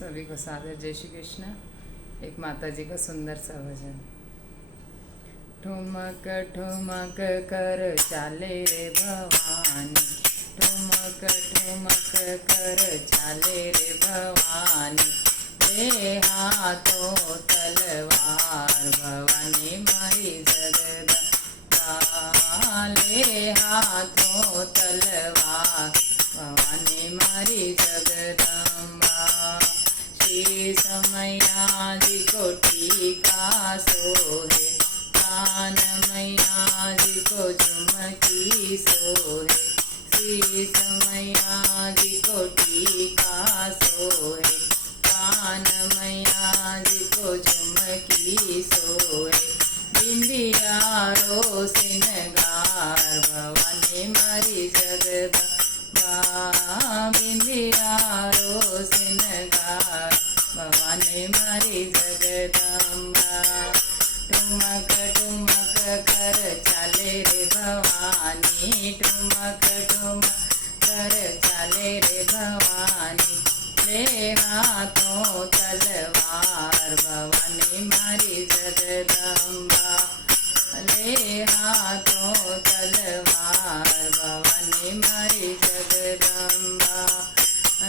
सभी को सादर जय श्री कृष्ण। एक माता जी का सुंदर सा भजन। ठुमक ठुमक कर चाले रे भवानी, ठुमक ठुमक कर चाले रे भवानी, ले हाथों तलवार भवानी मारी जगदम्बा, ले हाथों तलवार भवानी मारी जगदम्बा। शीश मैया जी को टीका सोहे, कान मैया जी को झुमकी सोहे, शीश मैया जी को टीका सोहे, कान मैया जी को झुमकी सोहे, बिंदिया रो सिनगार भवानी मारी जगदम्बा, बिंदिया रो सिनगार भवानी मारी जगदम्बा। ठुमक ठुमक कर चाले रे भवानी, ठुमक ठुमक कर चाले रे भवानी, ले हाथों तलवार भवानी मारी जगदम्बा, ले हाथों तलवार भवानी मारी जगदम्बा।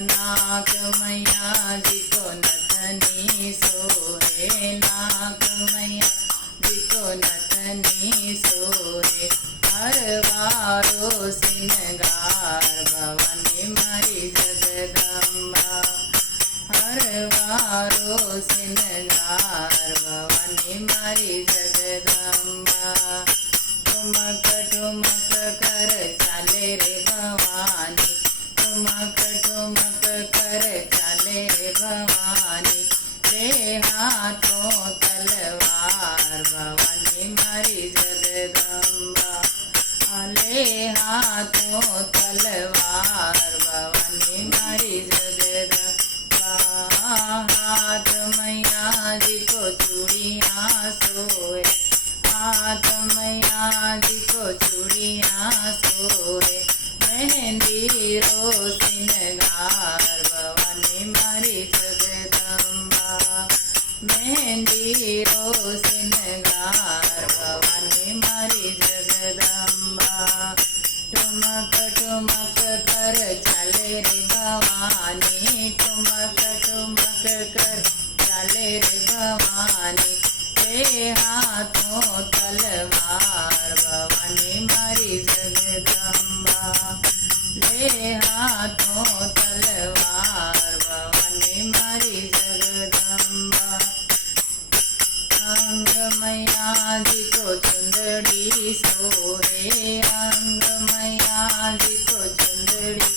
नाक मैया जी को नथनी सोहे, नाक मैया जी को नथनी सोहे, हरवारो सिनगार भवानी मारी जगदम्बा, हरवारो सिनगार भवानी मारी जगदम्बा। ठुमक ठुमक कर चाले रे भवानी, ठुमक ठुमक कर चाले रे भवानी, ले हाथों तलवार भवानी मारी जगदम्बा, ले हाथों तलवार भवानी मारी जगदम्बा। हाथ मैया जी को चूड़ियाँ सोए, हाथ मैया जी को चूड़ियाँ सोए, मेहंदी रो सिनगार भवानी मारी जगदम्बा, मेहंदी रो सिनगार भवानी मारी जगदम्बा। ठुमक ठुमक कर चाले रे भवानी, ठुमक ठुमक कर चाले रे भवानी, ले हाथों तलवार भवानी मारी जगदम्बा, ले हाथों तलवार भवानी मारी जगदम्बा। अंग मैया जी को चुंदड़ी सोहे, अंग मैया जी को चुंदड़ी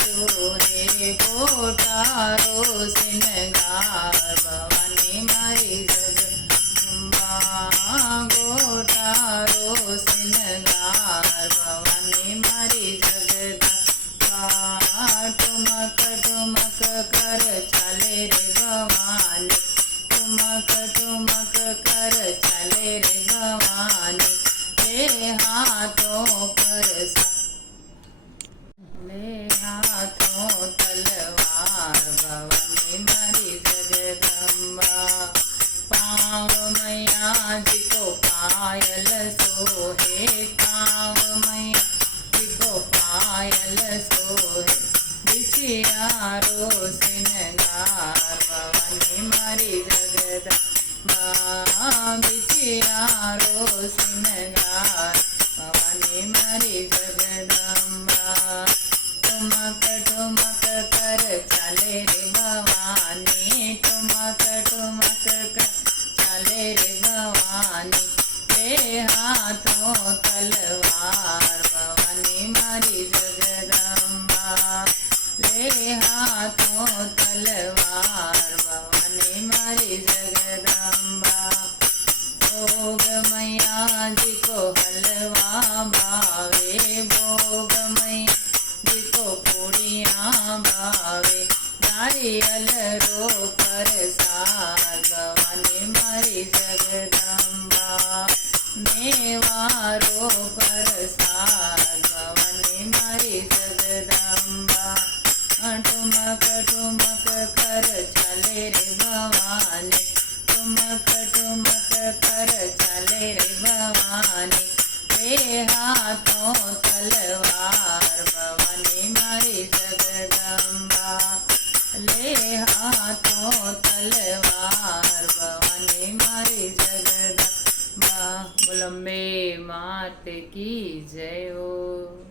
सोहे, गोटारो सिनगार भवानी मारी जगदम्बा, गोटारो सिनगार भवानी मारी जगदम्बा। ठुमक ठुमक कर चाले रे भवानी, ठुमक ठुमक कर चले रे भवानी, ले हाथों पर ले हाथों तलवार भवानी मारी जगदम्बा। पाँव मैया जी को पायल सोहे, पाँव मैया जी को पायल सोहे, बिछिया रो सिनगार भवानी मारी जगदम्बा, बिछिया रो सिनगार भवानी मारी जगदम्बा। ठुमक ठुमक कर चाले रे भवानी, ठुमक ठुमक कर चाले रे भवानी, ले हाथों तलवार भवानी मारी जगदम्बा, ले हाथों तलवार भवानी मारी जगदम्बा। भोग मैया जी को हलवा भावे, भोग मैया जी को पूड़ियाँ भावे, नारियल रो प्रसाद भवानी मारी जगदम्बा, मेवा रो प्रसाद भवानी मारी जगदम्बा। ठुमक ठुमक कर चल ચાલે રે ભવાની, ઠુમક ઠુમક કર ચાલે રે ભવાની, બે હાથો તલવાર ભવાની મારી જગદંબા, લે હાથો તલવાર ભવાની મારી જગદંબા. બોલો અંબે માત કી જય હો.